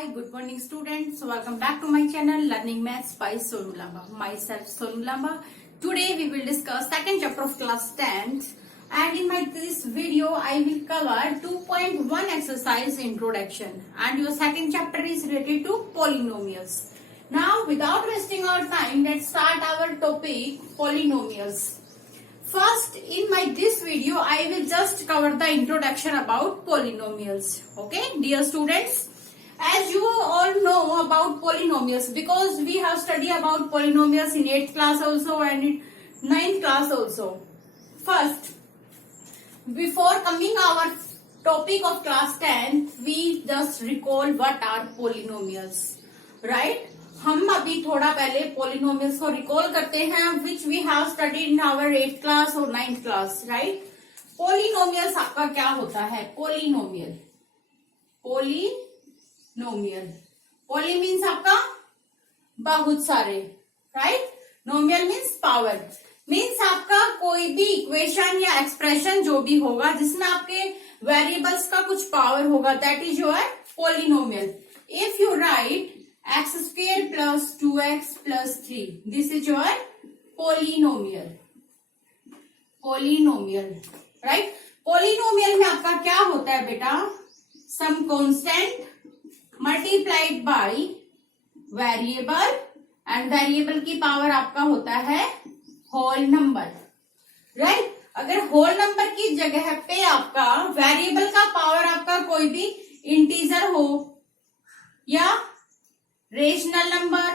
Hi, good morning students. Welcome back to my channel Learning Maths by Sonu Lamba. Myself Sonu Lamba. Today we will discuss second chapter of class 10th, and in this video I will cover 2.1 exercise introduction, and your second chapter is related to polynomials. Now without wasting our time, let's start our topic polynomials. First, in this video, I will just cover the introduction about polynomials. Okay, dear students, as you all know about polynomials, because we have studied about polynomials in 8th class also and in 9th class also. First, before coming our topic of class 10, we just recall what are polynomials, right? हम अभी थोड़ा पहले polynomials को recall करते हैं, which we have studied in our 8th class और 9th class, right? Polynomials आपका क्या होता है? पोलिनोमियल पोली मीन्स आपका बहुत सारे, राइट? नोमियल मीन्स पावर, मीन्स आपका कोई भी इक्वेशन या एक्सप्रेशन जो भी होगा जिसमें आपके वेरिएबल्स का कुछ पावर होगा, that is your polynomial. If you right x square plus 2x plus 3. This is your polynomial. Right? Polynomial में आपका क्या होता है बेटा? Some constant multiplied by variable, and variable की पावर आपका होता है whole number. Right? अगर whole number की जगह पे आपका variable का पावर आपका कोई भी इंटीजर हो या rational number,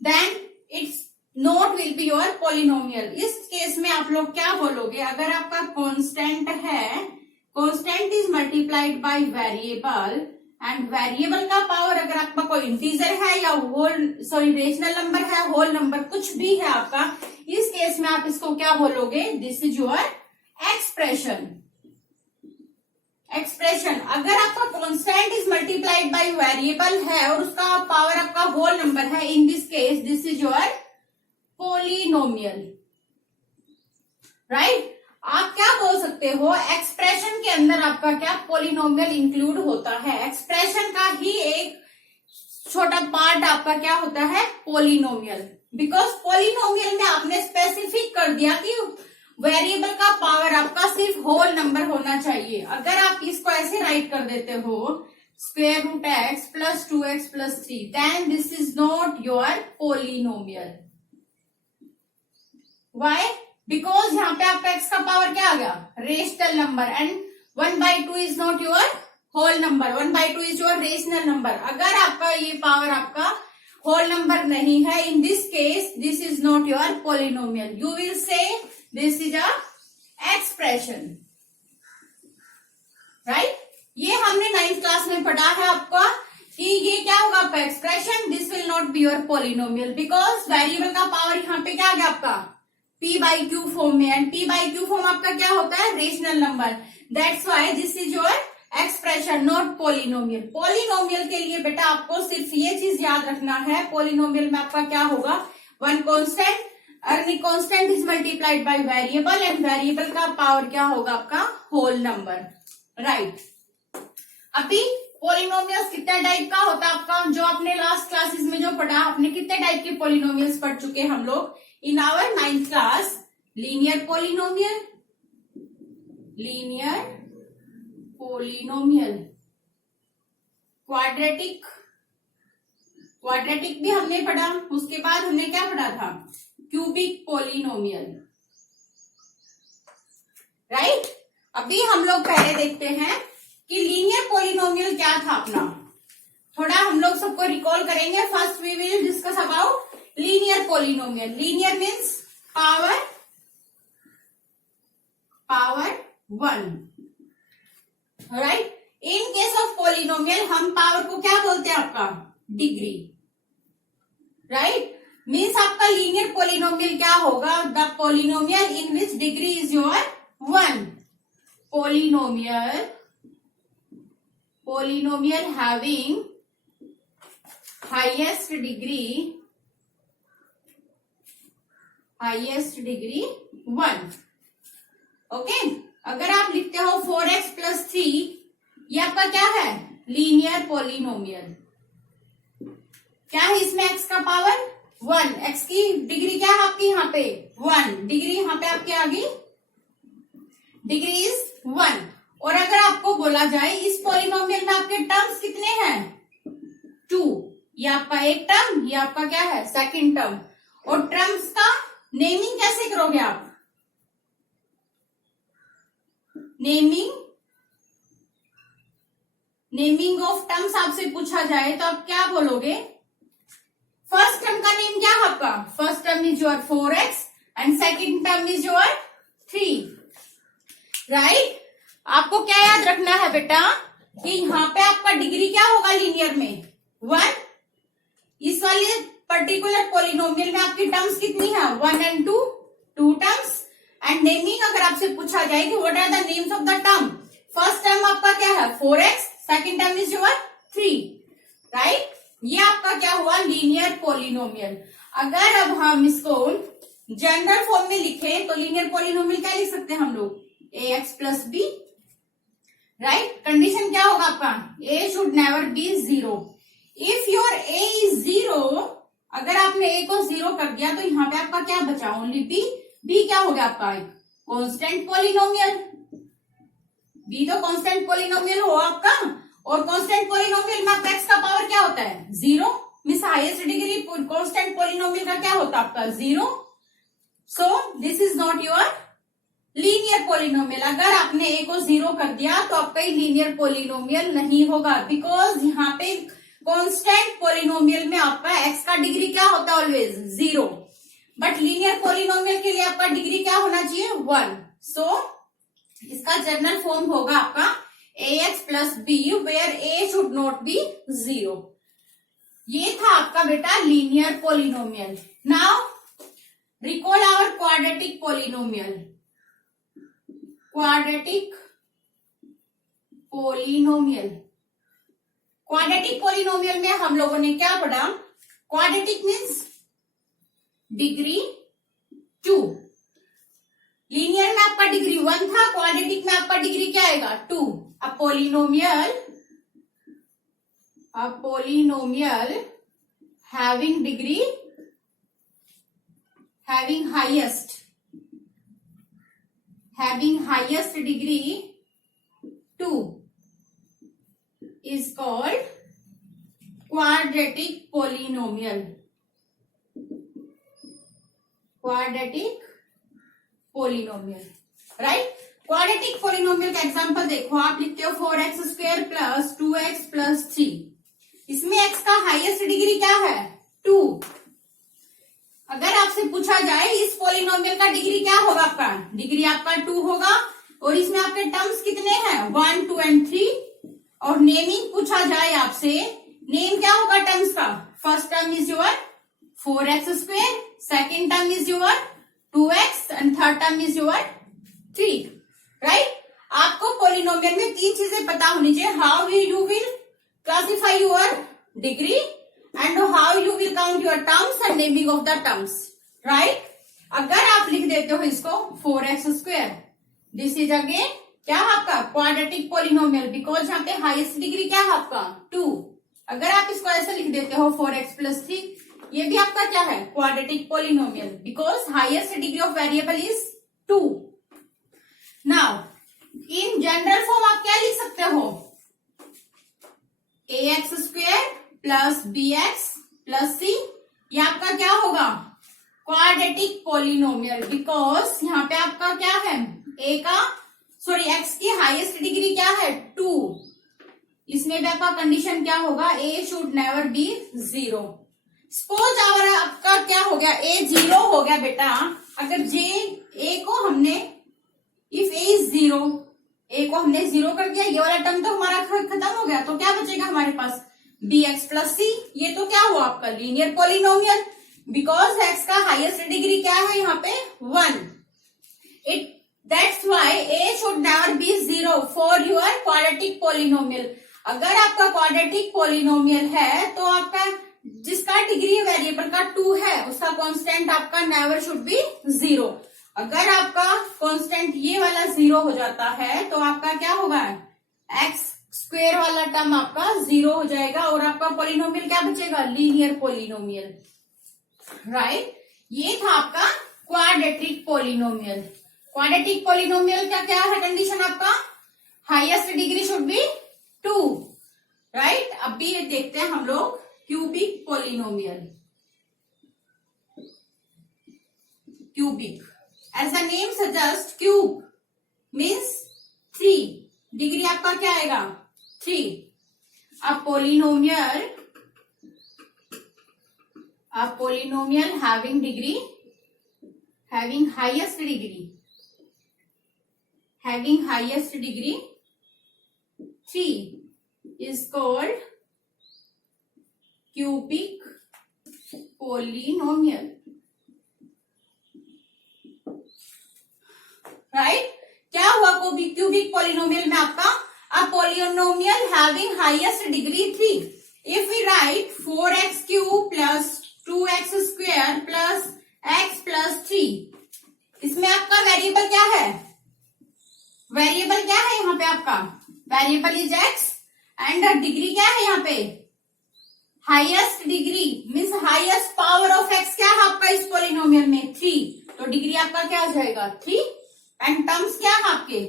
then it's not will be your polynomial. इस केस में आप लोग क्या बोलोगे? अगर आपका कांस्टेंट है, constant is multiplied by variable, and variable का पावर अगर आपका कोई इंटीजर है या रेशनल नंबर है, होल नंबर कुछ भी है आपका, इस केस में आप इसको क्या बोलोगे? This is your expression. अगर आपका constant is multiplied by variable है और उसका पावर आपका होल नंबर है, in this case this is your polynomial, right? आप क्या बोल सकते हो? एक्सप्रेशन के अंदर आपका क्या पोलिनोमियल इंक्लूड होता है. एक्सप्रेशन का ही एक छोटा पार्ट आपका क्या होता है? पोलिनोमियल. बिकॉज पोलिनोमियल में आपने स्पेसिफिक कर दिया कि वेरिएबल का पावर आपका सिर्फ होल नंबर होना चाहिए. अगर आप इसको ऐसे राइट कर देते हो square root x plus 2x plus 3, then this is not your polynomial. Why? Because यहाँ पे आपका x का पावर क्या आ गया? Rational number, and 1/2 is not your whole number, 1/2 is your rational number. अगर आपका ये पावर आपका होल नंबर नहीं है, in this case this is not your polynomial. You will say this is a expression, right? ये हमने 9th class में पढ़ा है आपका कि ये क्या होगा आपका expression. This will not be your polynomial because variable का पावर यहाँ पे क्या आ गया आपका? p/q फॉर्म में, एंड p/q फॉर्म आपका क्या होता है? Rational number. That's why this is your expression, not polynomial. Polynomial के लिए बेटा आपको सिर्फ ये चीज याद रखना है, पोलिनोमियल में आपका क्या होगा? वन कांस्टेंट, अर्नी constant is multiplied by variable, and variable का पावर क्या होगा आपका? Whole number, right? अभी पोलिनोमियल्स कितने टाइप का होता है आपका? जो आपने लास्ट क्लासेस में जो पढ़ा, आपने कितने टाइप के पोलिनोमियल्स पढ़ चुके हम लोग in our 9th class? Linear polynomial, quadratic भी हमने पढ़ा. उसके बाद हमने क्या पढ़ा था? Cubic polynomial, right? अभी हम लोग पहले देखते हैं कि लीनियर पोलिनोमियल क्या था अपना. थोड़ा हम लोग सबको रिकॉल करेंगे. First we will discuss about linear polynomial. Linear means power 1, right? In case of polynomial हम पावर को क्या बोलते हैं आपका? Degree, right? मीन्स आपका लीनियर पोलिनोमियल क्या होगा? The polynomial in which degree is your 1. Polynomial having highest degree 1. Okay? अगर आप लिखते हो 4x प्लस 3, ये आपका क्या है? Linear polynomial. क्या है इसमें x का पावर 1, x की डिग्री क्या है आपकी यहाँ पे 1, डिग्री यहाँ पे आपके आगे डिग्री इज 1। और अगर आपको बोला जाए इस पॉलिनोमियल में आपके टर्म्स कितने हैं 2, ये आपका एक टर्म, ये आपका क्या है सेकंड टर्म। और टर्म्स का नेमिंग कैसे करोगे आप, नेमिंग ऑफ टर्म्स आपसे पूछा जाए तो आप क्या बोलोगे, फर्स्ट टर्म का नेम क्या है आपका, first term is your 4x and second term is your 3, right. आपको क्या याद रखना है बेटा कि यहाँ पे आपका डिग्री क्या होगा लीनियर में 1, इस वाले पर्टिकुलर पॉलिनोमियल में आपकी टर्म्स कितनी है 1 एंड 2 टर्म्स। एंड नेमिंग अगर आपसे पूछा जाए कि what are the names of the term, first term आपका क्या है 4x, second term is your 3, right. ये आपका क्या हुआ लीनियर पॉलिनोमियल। अगर अब हम इसको जनरल फॉर्म में लिखें तो लीनियर पॉलिनोमियल क्या लिख सकते हैं हम लोग, ax plus b, right. Condition क्या होगा आपका, a should never be 0। If your a is 0, अगर आपने a को 0 कर दिया तो यहाँ पे आपका क्या बचा ओनली b, b क्या हो गया आपका कांस्टेंट पॉलिनोमियल, b तो कांस्टेंट पॉलिनोमियल हो आपका। और कांस्टेंट पॉलिनोमियल में आपका x का पावर क्या होता है 0, means highest degree constant polynomial का क्या होता है आपका 0। So this is not your linear polynomial. अगर आपने a को 0 कर दिया तो आपका लीनियर पॉलिनोमियल नहीं होगा, बिकॉज यहाँ पे कांस्टेंट पॉलिनोमियल में आपका x का डिग्री क्या होता है ऑलवेज 0, बट लीनियर पॉलिनोमियल के लिए आपका डिग्री क्या होना चाहिए 1। सो इसका जनरल फॉर्म होगा आपका ax plus b where a should not be 0। ये था आपका बेटा linear polynomial. Now recall our quadratic polynomial. Quadratic polynomial में हम लोगों ने क्या पढ़ा, क्वाड्रेटिक मीन्स डिग्री 2, लीनियर में आपका डिग्री 1 था, क्वाड्रेटिक में आपका डिग्री क्या आएगा 2। A polynomial having degree having highest degree 2 is called quadratic polynomial, right. Quadratic polynomial का एग्जांपल देखो, आप लिखते हो 4x square plus 2x plus 3, इसमें x का हाईएस्ट डिग्री क्या है 2। अगर आपसे पूछा जाए इस पॉलिनोमियल का डिग्री क्या होगा, आपका डिग्री आपका 2 होगा, और इसमें आपके टर्म्स कितने हैं 1, 2 एंड 3। और नेमिंग पूछा जाए आपसे, नेम क्या होगा टर्म्स का, first term is your 4x square, second term is your 2x and third term is your 3, right. आपको पॉलिनोमियल में 3 चीजें पता होनी चाहिए, how you will classify your degree and how you will count your terms and naming of the terms, right. अगर आप लिख देते हो इसको 4x square, this is again क्या है आपका क्वाड्रेटिक पॉलिनोमियल, बिकॉज यहाँ पे हाईएस्ट डिग्री क्या है आपका 2। अगर आप इसको ऐसे लिख देते हो 4x प्लस 3, ये भी आपका क्या है quadratic polynomial, because highest degree of variable is 2। Now in general form आप क्या लिख सकते हो, ax square plus bx plus c, ये आपका क्या होगा क्वाड्रेटिक पॉलिनोमियल, बिकॉज यहाँ पे आपका क्या है x की हाईएस्ट डिग्री क्या है 2, इसमें भी आपका कंडीशन क्या होगा a should never be 0। Suppose अगर आपका क्या हो गया a 0 हो गया बेटा, अगर a को हमने इफ a इज 0, a को हमने 0 कर दिया, ये वाला टर्म तो हमारा खत्म हो गया, तो क्या बचेगा हमारे पास bx प्लस c। ये तो क्या हुआ आपका लीनियर पॉलिनोमियल, बिकॉज x का हाईएस्ट डिग्री क्या है यहाँ पे 1। That's why a should never be 0 for your quadratic polynomial. अगर आपका क्वाड्रेटिक पॉलिनोमियल है तो आपका जिसका डिग्री वेरिएबल का 2 है उसका कांस्टेंट आपका नेवर शुड बी 0। अगर आपका कांस्टेंट ये वाला 0 हो जाता है तो आपका क्या होगा x स्क्वायर वाला टर्म आपका 0 हो जाएगा और आपका पॉलिनोमियल क्या बचेगा, लीनियर पॉलिनोमियल, राइट। ये था आपका क्वाड्रेटिक पॉलिनोमियल। क्वाड्रेटिक पॉलिनोमियल का क्या है कंडीशन आपका, highest degree should be 2, right. अब भी ये देखते हैं हम लोग cubic polynomial. Cubic, as the name suggest, cube means 3, degree आपका क्या आएगा 3। अब polynomial having degree, having highest degree 3 is called cubic polynomial, right। क्या हुआ क्यूबिक पॉलिनोमियल में आपका, a polynomial having highest degree 3, if we write 4x cube plus 2x square plus x plus 3, इसमें आपका वेरिएबल क्या है, वेरिएबल क्या है यहाँ पे आपका, variable is x and degree क्या है यहाँ पे, highest degree means highest power of x क्या है आपका इस पॉलिनोमियल में 3, तो डिग्री आपका क्या आ जाएगा 3 एंड टर्म्स क्या है आपके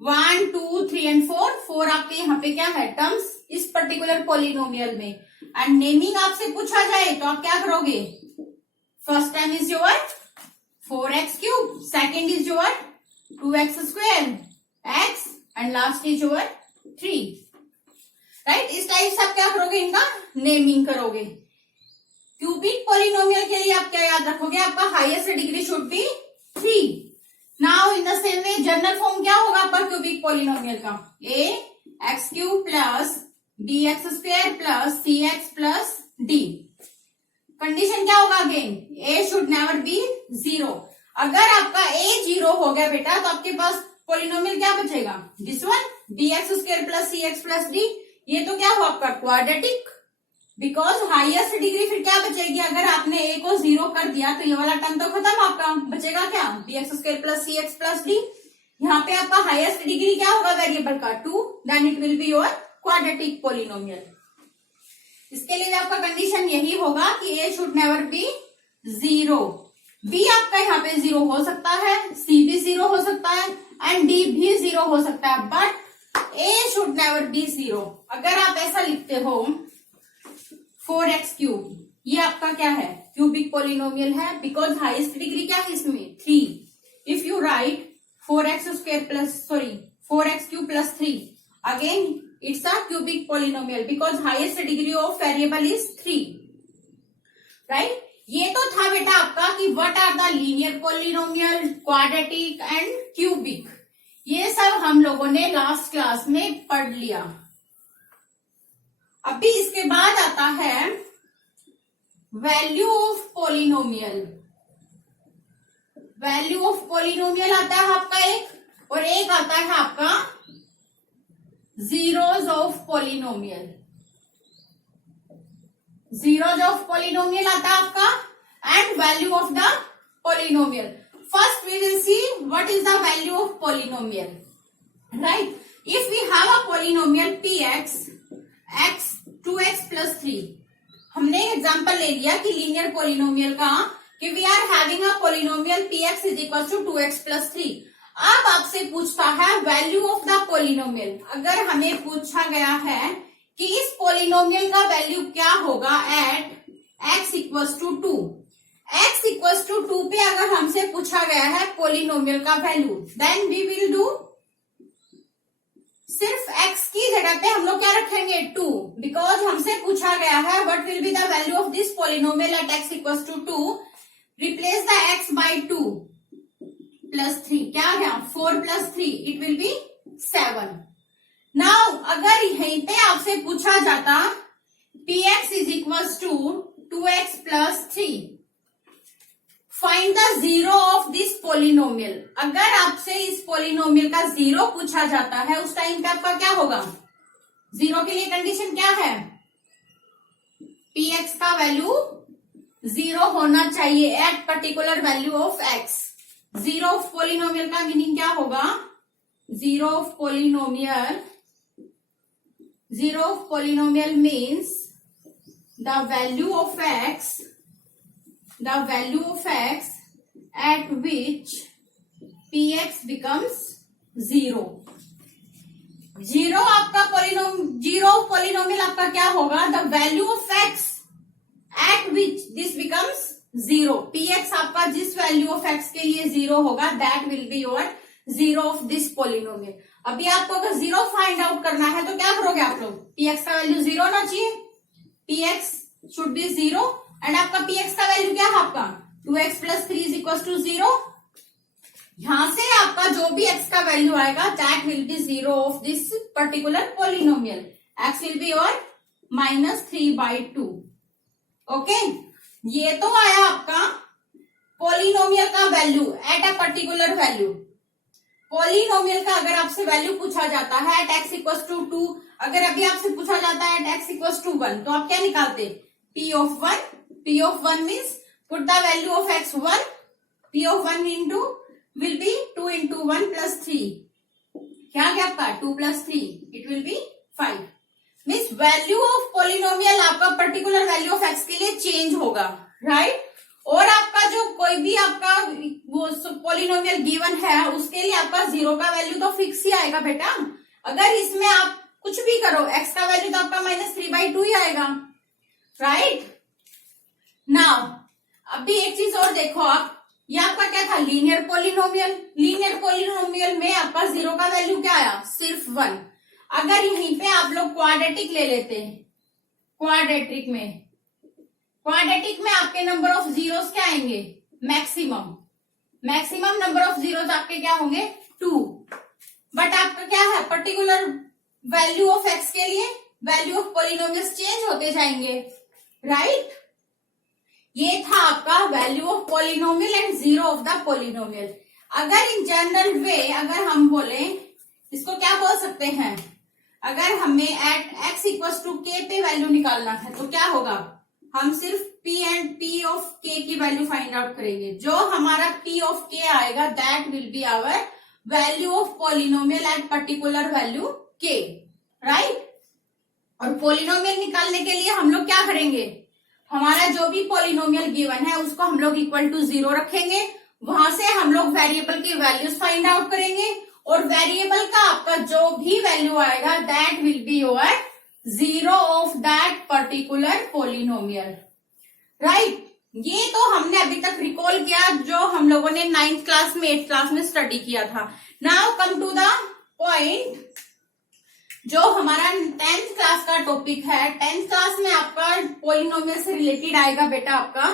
1 2 3 एंड 4 आपके यहाँ पे क्या है टर्म्स इस पर्टिकुलर पॉलिनोमियल में। एंड नेमिंग आपसे पूछा जाए तो आप क्या करोगे, first time is your 4x cube, second is your 2x square x and last is your 3, right. इस टाइप से आप क्या करोगे, इनका नेमिंग करोगे। क्यूबिक पॉलिनोमियल के लिए आप क्या याद रखोगे, आपका highest degree should B 3। Now in the same way general form क्या होगा आपका क्यूबिक पॉलिनोमियल का, a x cube plus bx square plus cx plus d। Condition क्या होगा again, a should never be 0। अगर आपका a 0 हो गया बेटा तो आपके पास पॉलिनोमियल क्या बचेगा, this one bx square plus cx plus d। ये तो क्या हुआ आपका क्वाड्रेटिक, बिकॉज हाईएस्ट डिग्री फिर क्या बचेगी, अगर आपने a को 0 कर दिया तो ये वाला टर्म तो खत्म, आपका बचेगा क्या bx square plus cx plus d। यहाँ पे आपका हाईएस्ट डिग्री क्या होगा वेरिएबल का 2, then it will be your quadratic polynomial. इसके लिए आपका कंडीशन यही होगा कि a should never be 0, b आपका यहाँ पे 0 हो सकता है, c भी 0 हो सकता है एंड d भी 0 हो सकता है, but a should never be 0। अगर आप ऐसा लिखते हो 4x क्यूब, ये आपका क्या है क्यूबिक पॉलिनोमियल है, बिकॉज हाईएस्ट डिग्री क्या है इसमें 3। If you right 4x square plus 4x cube plus 3, again it's a cubic polynomial because highest degree of variable is 3, right। ये तो था बेटा आपका कि what are the linear polynomial, quadratic and cubic, ये सब हम लोगों ने लास्ट क्लास में पढ़ लिया। अभी इसके बाद आता है value of polynomial. Value of polynomial आता है आपका एक, और एक आता है आपका zeros of polynomial। zeros of polynomial आता है आपका and value of the polynomial। First we will see what is the value of polynomial, right। If we have a polynomial px x 2x plus 3, हमने example ले लिया कि linear polynomial का, कि we are having a polynomial px is equal to 2x plus 3। अब आपसे पूछता है वैल्यू ऑफ द पॉलिनोमियल। अगर हमें पूछा गया है कि इस पॉलिनोमियल का वैल्यू क्या होगा at x equals to 2, x equals to 2 पे अगर हमसे पूछा गया है पॉलिनोमियल का value, then we will do सिर्फ x की जगह पे हम लोग क्या रखेंगे 2, बिकॉज हमसे पूछा गया है what will be the value of this polynomial at x equals to 2। Replace the x by 2 plus 3, क्या आ गया 4 plus 3, it will be 7। Now अगर यहीं पे आपसे पूछा जाता px is equals to 2x plus 3, find the zero of this polynomial. अगर आपसे इस पॉलिनोमियल का जीरो पूछा जाता है उस टाइम पे आपका क्या होगा, जीरो के लिए कंडीशन क्या है, px का वैल्यू 0 होना चाहिए eight particular value of x। Zero of polynomial का मीनिंग क्या होगा, zero of polynomial zero of polynomial means the value of x at which px becomes zero. Zero आपका पोलिनोमियल आपका क्या होगा? The value of x eight which this becomes zero. px आपका जिस value of x के लिए zero होगा that will be your zero of this polynomial. अभी आपको अगर जीरो फाइंड आउट करना है तो क्या करोगे आप लोग? px का वैल्यू जीरो होना चाहिए. px should be zero and आपका px का वैल्यू क्या है? आपका 2x plus 3 is equal to zero. यहां से आपका जो भी x का वैल्यू आएगा that will be zero of this particular polynomial. x will be your -3/2. Okay, ये तो आया आपका पोलिनोमियल का value at a particular value. Polynomial का अगर आपसे वैल्यू पूछा जाता है एट x इक्वल टू 2, अगर अभी आपसे पूछा जाता है एट x इक्वल टू 1, तो आप क्या निकालते? p of 1. p of 1 means put the value of x 1. p of 1 into will be 2 into 1 plus 3. क्या क्या आपका 2 plus 3 it will be 5. Means value of polynomial आपका पर्टिकुलर वैल्यू ऑफ x के लिए चेंज होगा, राइट? और आपका जो कोई भी आपका वो पोलिनोमियल गिवन है उसके लिए आपका जीरो का वैल्यू तो फिक्स ही आएगा बेटा. अगर इसमें आप कुछ भी करो x का वैल्यू तो आपका -3/2 ही आएगा, राइट? नाउ अभी एक चीज और देखो आप, ये आपका क्या था? Linear polynomial. लीनियर पोलिनोमियल में आपका जीरो का वैल्यू क्या आया? सिर्फ 1. अगर यहीं पे आप लोग क्वाड्रेटिक ले लेते हैं, क्वाड्रेटिक में आपके नंबर ऑफ जीरोस क्या आएंगे? मैक्सिमम नंबर ऑफ जीरोस आपके क्या होंगे? 2. बट आपका क्या है? पर्टिकुलर वैल्यू ऑफ एक्स के लिए वैल्यू ऑफ पोलिनोमियल्स चेंज होते जाएंगे, राइट? ये था आपका value of polynomial and zero of the polynomial. अगर इन जनरल वे अगर हम बोले, इसको क्या बोल सकते हैं? अगर हमें at x equal to k पे वैल्यू निकालना है तो क्या होगा? हम सिर्फ p and p of k की वैल्यू फाइंड आउट करेंगे. जो हमारा p ऑफ k आएगा that will be our value of polynomial at particular value k, right? और पोलिनोमियल निकालने के लिए हम लोग क्या करेंगे? हमारा जो भी पोलिनोमियल गिवन है उसको हम लोग इक्वल टू जीरो रखेंगे. वहां से हम लोग वेरिएबल की वैल्यूज फाइंड आउट करेंगे और वेरिएबल का आपका जो भी वैल्यू आएगा that will be your zero of that particular polynomial, right? ये तो हमने अभी तक रिकॉल किया जो हम लोगों ने 9th क्लास में 8th क्लास में स्टडी किया था. Now come to the point जो हमारा 10th क्लास का टॉपिक है. 10th क्लास में आपका पोलिनोमियल से रिलेटेड आएगा बेटा आपका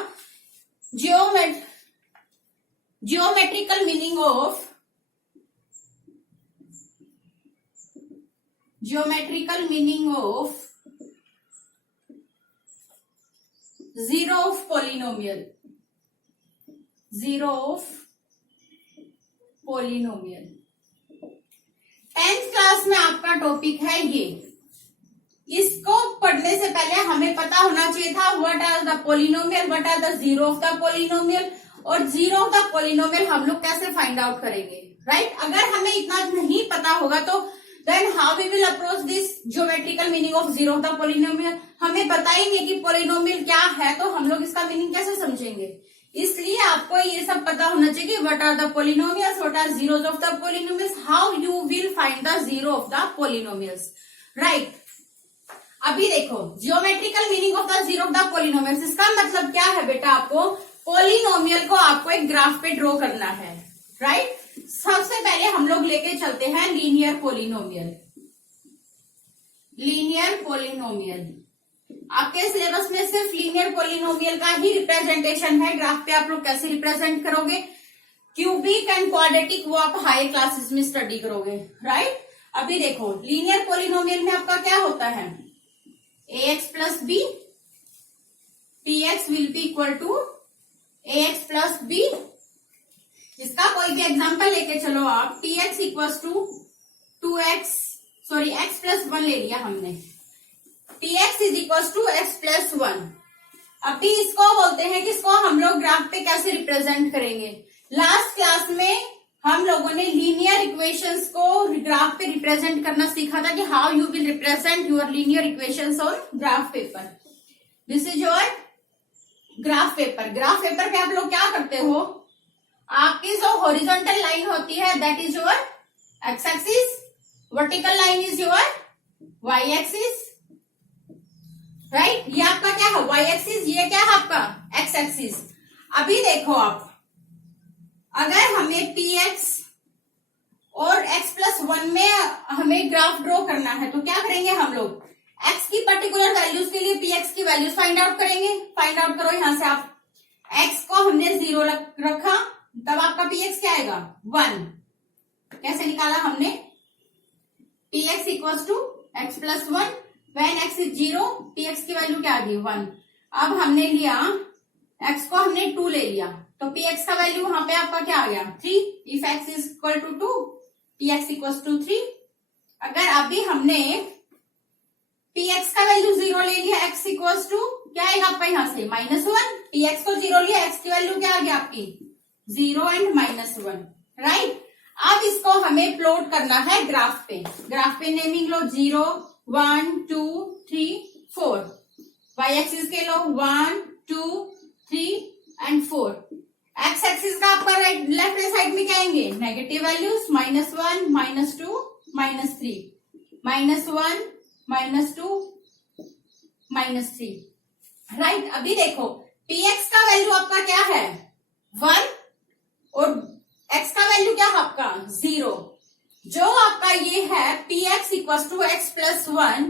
geometrical meaning of zero of polynomial. 10th class में आपका टॉपिक है ये. इसको पढ़ने से पहले हमें पता होना चाहिए था what are the polynomial, what are the zero of the polynomial, और जीरो ऑफ द पोलिनोमियल हम लोग कैसे फाइंड आउट करेंगे, राइट? अगर हमें इतना नहीं पता होगा तो then how we will approach this geometrical meaning of zero of the polynomial. हमें बताएंगे कि पोलिनोमियल क्या है तो हम लोग इसका मीनिंग कैसे समझेंगे. इसलिए आपको ये सब पता होना चाहिए कि what are the polynomials, what are zeros of the polynomials, how you will find the zero of the polynomials, right? अभी देखो geometrical meaning of the zero of the polynomials, इसका मतलब क्या है बेटा? आपको पोलिनोमियल को आपको एक ग्राफ पे ड्रॉ करना है, राइट? सबसे पहले हम लोग लेके चलते हैं लीनियर पोलिनोमियल. आपके सिलेबस में सिर्फ लीनियर पोलिनोमियल का ही रिप्रेजेंटेशन है. ग्राफ पे आप लोग कैसे रिप्रेजेंट करोगे? क्यूबिक एंड क्वाड्रेटिक वो आप हायर क्लासेस में स्टडी करोगे, राइट? अभी देखो लीनियर पोलिनोमियल में आपका क्या होता है? ax plus b, px will be equal to ax plus b. इसका कोई भी एग्जांपल लेके चलो आप. px equal to 2x, sorry x plus 1 ले लिया हमने. px is equal to x plus 1. अभी इसको बोलते हैं कि इसको हम लोग ग्राफ पे कैसे रिप्रेजेंट करेंगे. लास्ट क्लास में हम लोगों ने लीनियर इक्वेशंस को ग्राफ पे रिप्रेजेंट करना सीखा था कि how you will represent your linear equations on graph paper. This is your graph paper. Graph paper पे आप लोग क्या करते हो, आपकी जो हॉरिजॉन्टल लाइन होती है that is your x axis, vertical line is your y axis, right. ये आपका क्या है वाई एक्सिस, ये क्या है आपका एक्स एक्सिस। अभी देखो आप, अगर हमें पी एक्स और x+1 में हमें ग्राफ ड्रॉ करना है तो क्या करेंगे हम लोग, x की पर्टिकुलर वैल्यूज के लिए px की वैल्यूज फाइंड आउट करेंगे। फाइंड आउट करो, यहां से आप x को हमने 0 रखा, तब आपका px क्या आएगा 1। कैसे निकाला हमने, px equals to x+1 when x is 0, px की वैल्यू क्या आ गई 1। अब हमने लिया x को हमने 2 ले लिया, तो px का वैल्यू वहां पे आपका क्या आ गया 3। If x is equal to 2, px equals to 3। अगर अभी हमने px का वैल्यू 0 ले लिया, x इक्वल्स टू क्या आएगा आपका यहाँ से -1। px को 0 लिया, x की वैल्यू क्या आ गया आपकी 0 एंड -1, राइट। अब इसको हमें प्लॉट करना है ग्राफ पे। ग्राफ पे नेमिंग लो 0 1 2 3 4, y एक्सिस के लो 1 2 3 एंड 4। एक्स एक्सिस का आपका राइट लेफ्ट साइड में क्या आएंगे नेगेटिव वैल्यूज, -1 -2 -3 -1 -2 -3, राइट। अभी देखो px का वैल्यू आपका क्या है 1 और x का वैल्यू क्या है आपका 0। जो आपका ये है px equal to x+1,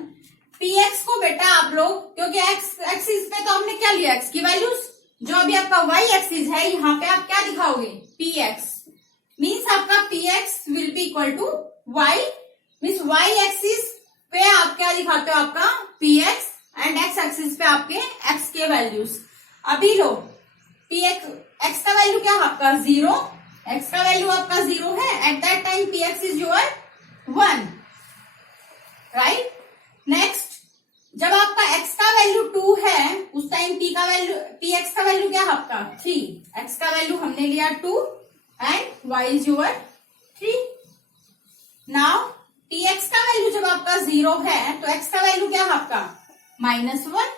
px को बेटा आप लोग, क्योंकि x एक्सिस पे तो हमने क्या लिया x की वैल्यूज, जो अभी आपका y एक्सिस है यहाँ पे आप क्या दिखाओगे px, मीन्स आपका px will be equal to y, means y axis पे आप क्या दिखाते हो आपका px एंड x एक्सिस पे आपके x के वैल्यूज। अभी लो px, x का वैल्यू क्या है आपका 0, x का वैल्यू आपका 0 है, at that time px is your 1, right. Next, जब आपका x का वैल्यू 2 है उस टाइम px का वैल्यू क्या है आपका 3, x का वैल्यू हमने लिया 2 and y is your 3। Now px का वैल्यू जब आपका 0 है तो x का वैल्यू क्या है आपका -1।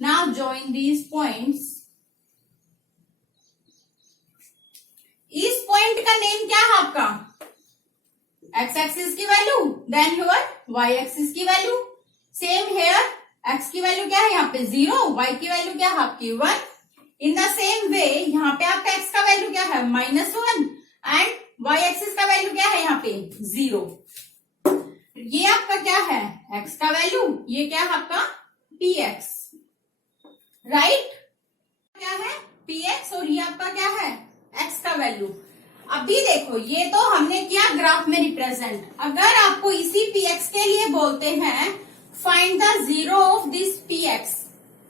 Now join these points. इस पॉइंट का नेम क्या है आपका x एक्सिस की value, then your y axis की वैल्यू। सेम हेयर, x की वैल्यू क्या है यहाँ पे 0, y की वैल्यू क्या है आपकी 1। इन द सेम वे यहाँ पे आपका x का वैल्यू क्या है -1 एंड y एक्सिस का वैल्यू क्या है यहाँ पे 0। ये आपका क्या है x का वैल्यू, ये क्या है आपका px, राइट। क्या है px और ये आपका क्या है x का वैल्यू। अभी देखो ये तो हमने किया ग्राफ में रिप्रेजेंट। अगर आपको इसी px के लिए बोलते हैं find the 0 of this px,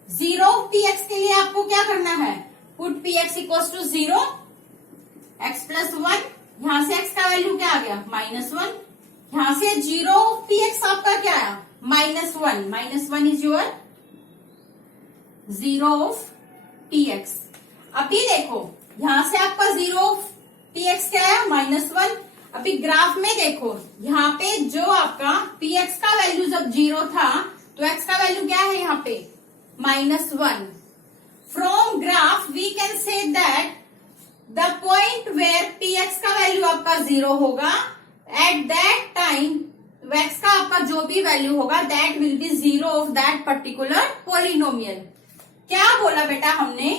0 of px के लिए आपको क्या करना है, put px equals to 0, x+1, यहां से x का वैल्यू क्या आ गया -1, यहां से 0 ऑफ px आपका क्या आया -1, -1 इज योर 0 ऑफ px। अभी देखो यहां से आपका 0 ऑफ px क्या आया -1। अभी ग्राफ में देखो यहाँ पे जो आपका px का वैल्यू जब 0 था तो x का वैल्यू क्या है यहाँ पे -1। From graph we can say that the point where px का वैल्यू आपका 0 होगा, एट दैट टाइम x का आपका जो भी वैल्यू होगा that will be 0 of that particular polynomial. क्या बोला बेटा हमने,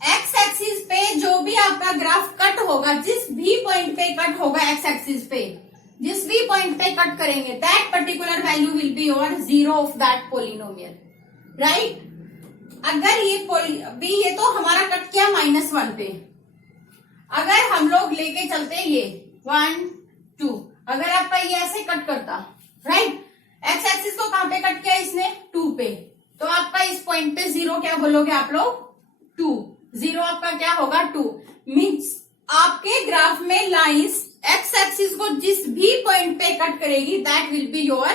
एक्स एक्सिस पे जो भी आपका ग्राफ कट होगा, जिस भी पॉइंट पे कट होगा एक्स एक्सिस पे, जिस भी पॉइंट पे कट करेंगे that particular value will be your 0 of that polynomial, right. अगर ये भी ये तो हमारा कट किया -1 पे, अगर हम लोग लेके चलते ये 1 2, अगर आपका ये ऐसे कट करता, राइट, एक्स एक्सिस को कहां पे कट किया इसने 2 पे, तो आपका इस पॉइंट पे 0 क्या बोलोगे आप लोग 2, 0 आपका क्या होगा 2। मीन्स आपके ग्राफ में लाइंस एक्स एक्सिस को जिस भी पॉइंट पे कट करेगी that will be your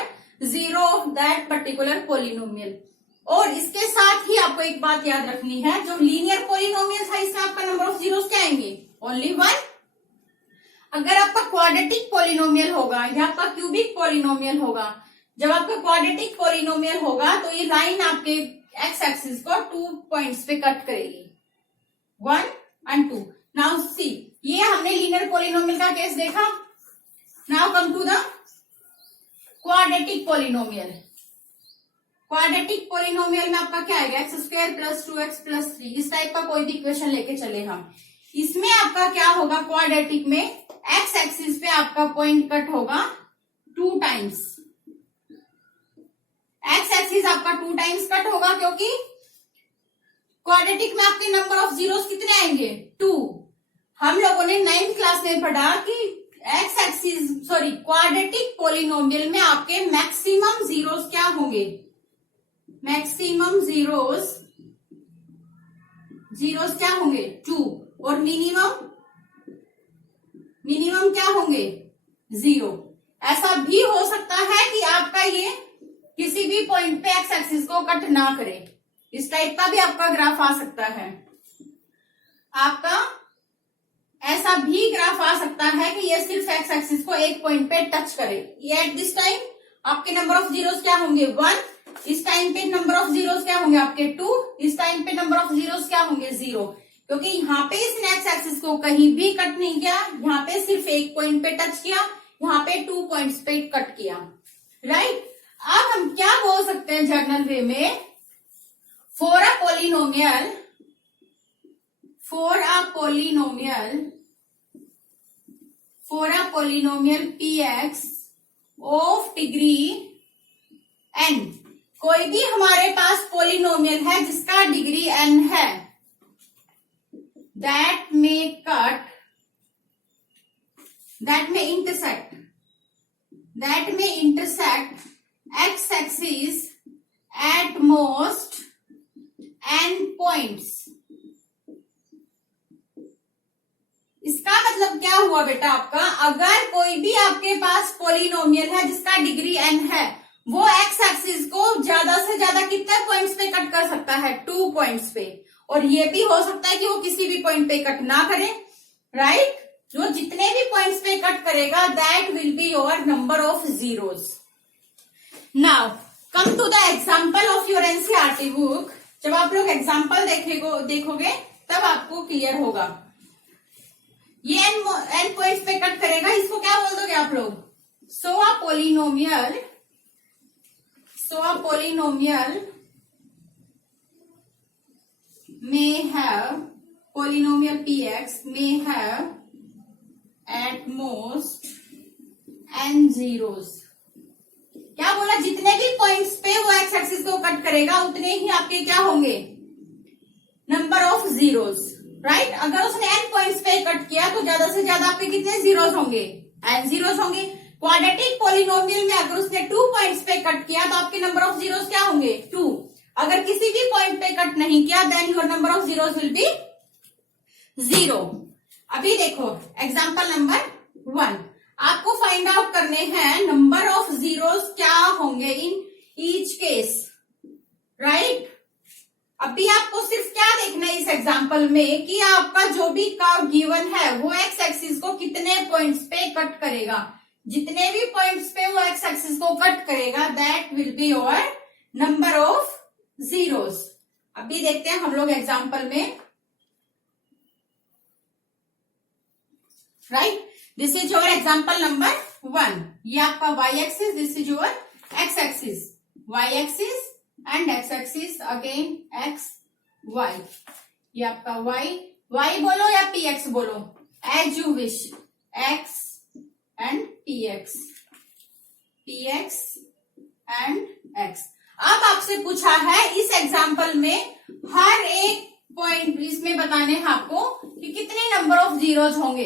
0 of that particular polynomial. और इसके साथ ही आपको एक बात याद रखनी है, जो लीनियर पॉलिनोमियल था इसमें आपका नंबर ऑफ जीरोस क्या आएंगे ओनली 1, अगर आपका क्वाड्रेटिक पॉलिनोमियल होगा या आपका क्यूबिक पॉलिनोमियल होगा, जब आपका क्वाड्रेटिक पॉलिनोमियल होगा तो ये लाइन आपके एक्स एक्सिस को 2 पॉइंट्स पे कट करेगी, 1 and 2। नाउ सी, ये हमने लीनियर पॉलिनोमियल का केस देखा। Now come to the quadratic polynomial. Quadratic polynomial में आपका क्या आएगा, x square plus 2x plus 3, इस टाइप का कोई भी इक्वेशन लेके चले हम। इसमें आपका क्या होगा, क्वाड्रेटिक में एक्स एक्सिस पे आपका पॉइंट कट होगा 2 टाइम्स। एक्स एक्सिस आपका 2 टाइम्स कट होगा, क्योंकि क्वाड्रेटिक में आपके नंबर ऑफ जीरोस कितने आएंगे, 2। हम लोगों ने 9th क्लास में पढ़ा कि x axis sorry quadratic polynomial में आपके मैक्सिमम जीरोस क्या होंगे, मैक्सिमम जीरोस क्या होंगे 2, और मिनिमम क्या होंगे 0। ऐसा भी हो सकता है कि आपका ये किसी भी पॉइंट पे एक्स एक्सिस को कट ना करे, इस टाइप का भी आपका ग्राफ आ सकता है। आपका ऐसा भी ग्राफ आ सकता है कि ये सिर्फ एक्स एक्सिस को एक पॉइंट पे टच करे। ये एट दिस टाइम आपके नंबर ऑफ जीरोस क्या होंगे 1, इस टाइम पे नंबर ऑफ जीरोस क्या होंगे आपके 2, इस टाइम पे नंबर ऑफ जीरोस क्या होंगे 0, क्योंकि यहाँ पे इसने एक्स एक्सिस को कहीं भी कट नहीं किया, यहाँ पे सिर्फ एक पॉइंट पे टच किया, यहाँ पे 2 पॉइंट्स पे कट किया, राइट। अब हम क्या बोल सकते हैं जनरल वे में, for a polynomial px of degree n, कोई भी हमारे पास पोलिनोमियल है जिसका डिग्री n है, that may intersect x axis at most n points। इसका मतलब क्या हुआ बेटा आपका, अगर कोई भी आपके पास पॉलिनोमियल है जिसका डिग्री n है, वो एक्स एक्सिस को ज्यादा से ज्यादा कितने पॉइंट्स पे कट कर सकता है, 2 पॉइंट्स पे। और ये भी हो सकता है कि वो किसी भी पॉइंट पे कट ना करे, राइट। जो जितने भी पॉइंट्स पे कट करेगा that will be your number of zeros. Now come to the example of your NCERT book. जब आप लोग एग्जाम्पल देखोगे तब आपको क्लियर होगा। ये एन पॉइंट्स पे कट करेगा, इसको क्या बोल दोगे आप लोग, सो अ polynomial may have polynomial px may have at most n zeros। क्या बोला, जितने भी पॉइंट्स पे वो एक्स एक्सिस को कट करेगा उतने ही आपके क्या होंगे, नंबर ऑफ जीरोस, राइट। अगर उसने n पॉइंट्स पे कट किया तो ज्यादा से ज्यादा आपके कितने जीरोस होंगे, n जीरोस होंगे। क्वाड्रेटिक पॉलिनोमियल में अगर उसने 2 पॉइंट्स पे कट किया तो आपके नंबर ऑफ जीरोस क्या होंगे 2। अगर किसी भी पॉइंट पे कट नहीं किया then your number of zeros will be 0। अभी देखो एग्जांपल नंबर 1, आपको फाइंड आउट करने हैं नंबर ऑफ जीरोस क्या होंगे इन ईच केस, राइट। अभी आपको सिर्फ क्या देखना है इस एग्जांपल में कि आपका जो भी कर्व गिवन है वो एक्स एक्सिस को कितने पॉइंट्स पे कट करेगा। जितने भी पॉइंट्स पे वो एक्स एक्सिस को कट करेगा that will be your number of zeros. अभी देखते हैं हम लोग एग्जांपल में, right. This is your example number 1। ये आपका y axis, this is your x axis, y axis and x axis again x y। ये आपका y बोलो या px बोलो, as you wish, x and px and x। अब आपसे पूछा है इस एग्जाम्पल में हर एक पॉइंट इसमें बताने हैं आपको कि कितने नंबर ऑफ जीरोज होंगे।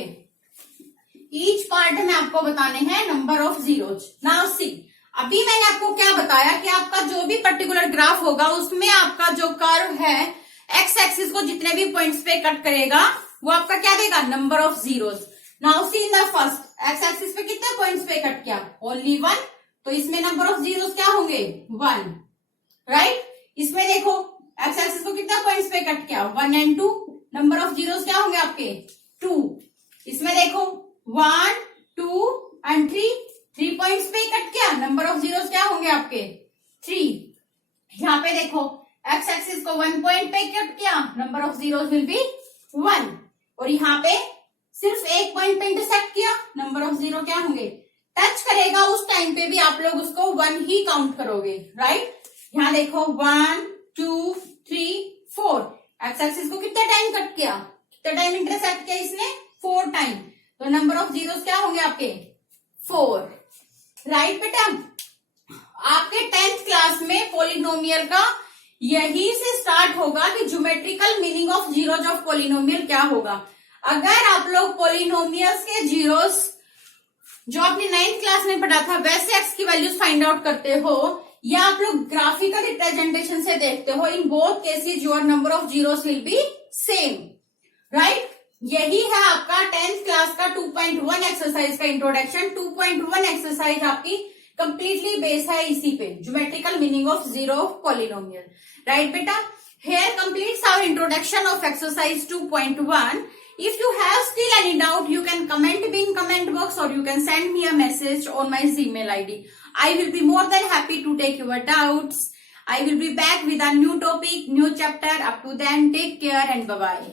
ईच पार्ट में आपको बताने हैं number of zeros. Now see, अभी मैंने आपको क्या बताया कि आपका जो भी पर्टिकुलर ग्राफ होगा उसमें आपका जो कर्व है एक्स एक्सिस को जितने भी पॉइंट्स पे कट करेगा वो आपका क्या देगा, number of zeros. Now see in the first x axis पे कितने पॉइंट्स पे कट किया, ओनली 1, तो इसमें नंबर ऑफ जीरोस क्या होंगे 1, राइट। इसमें देखो एक्स एक्सिस को कितना पॉइंट्स पे कट किया 1 and 2, नंबर ऑफ जीरोस क्या होंगे आपके 2। इसमें देखो 1 2 एंड 3, 3 पॉइंट्स पे कट किया, नंबर ऑफ जीरोस क्या होंगे आपके 3। यहाँ पे देखो एक्स एक्सिस को 1 पॉइंट पे कट किया, number of zeros will B 1। और यहाँ पे सिर्फ एक पॉइंट पे इंटरसेक्ट किया, नंबर ऑफ जीरो क्या होंगे, टच करेगा उस टाइम पे भी आप लोग उसको 1 ही काउंट करोगे, राइट। यहाँ देखो 1 2 3 4, एक्स एक्सिस को कितने टाइम कट किया, कितने टाइम इंटरसेक्ट किया इसने, 4 टाइम, तो नंबर ऑफ जीरोस क्या होंगे आपके 4, राइट बेटा। आपके 10th क्लास में पॉलिनोमियल का यही से स्टार्ट होगा कि geometrical meaning of zeros of polynomial क्या होगा। अगर आप लोग पॉलिनोमियल्स के जीरोस जो आपने 9th क्लास में पढ़ा था वैसे एक्स की वैल्यूज फाइंड आउट करते हो, या आप लोग ग्राफिकल रिप्रेजेंटेशन से देखते हो, in both cases your number of zeros will B same, right. यही है आपका 10th क्लास का 2.1 एक्सरसाइज का इंट्रोडक्शन। 2.1 एक्सरसाइज आपकी कंप्लीटली बेस है इसी पे, geometrical meaning of zero of polynomial, right बेटा। Here completes our introduction of exercise 2.1. If you have still any doubt, you can comment me in comment box or you can send me a message on my Gmail ID. I will be more than happy to take your doubts. I will be back with a new topic, new chapter. Up to then, take care and bye-bye.